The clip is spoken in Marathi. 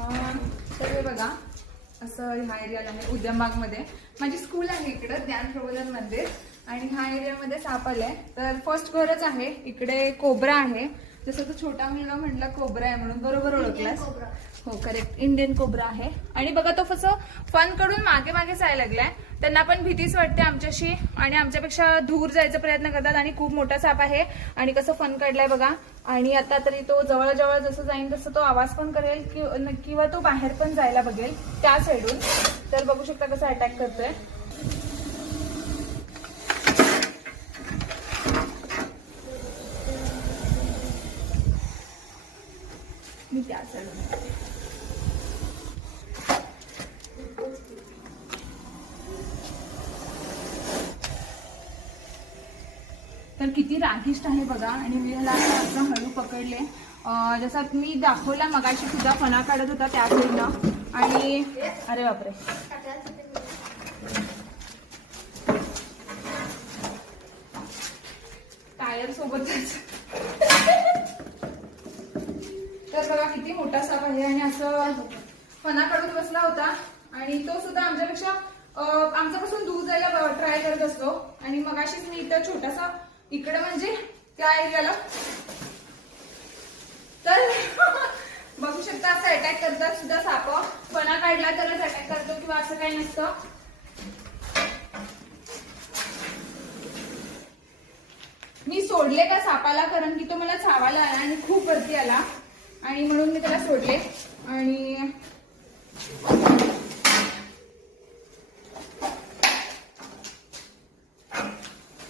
तर हे बघा असं हा एरिया आहे उद्यमबागमध्ये. माझी स्कूल आहे इकडं ज्ञान प्रबोधन मंदिर आणि ह्या एरियामध्ये साप आलाय. तर फर्स्ट घरच आहे. इकडे कोबरा आहे. जसं तो छोटा मुलगा म्हटला कोबरा आहे म्हणून बरोबर ओळखलास. हो करेक्ट, इंडियन कोबरा आहे. आणि बघा तो कसं फन कडून मागे मागे जायला लागलाय. त्यांना पण भीतीच वाटते आमच्याशी आणि आमच्यापेक्षा दूर जायचा प्रयत्न करतात. आणि खूप मोठा साप आहे आणि कसं फन काढलाय बघा. आणि आता तरी तो जवळ जसं जाईल तसं तो आवाज पण करेल किंवा तो बाहेर पण जायला बघेल त्या साईडून. तर बघू शकता कसं अटॅक करतोय. मी त्या साईडून तर किती रागिष्ट आहे बघा. आणि मी ह्याला असं हळू पकडले. जसं मी दाखवला मगाशी सुद्धा फणा काढत होता त्या साईडनं. आणि अरे बापरे, टायर सोबतच. तर बघा किती मोठा साप आहे आणि असं फणा काढून बसला होता. आणि तो सुद्धा आमच्यापासून दूर जायला ट्राय करत असतो. आणि मगाशीच मी इथं छोटासा इकडे म्हणजे त्या एरियाला तर बघू शकता असं अटॅक करतात सुद्धा साप. फणा काढला तरच अटॅक करतो किंवा असं काही नसतं. मी सोडले का सापाला कारण की तो मला चावायला आला आणि खूप वरती आला आणि म्हणून मी त्याला सोडले. आणि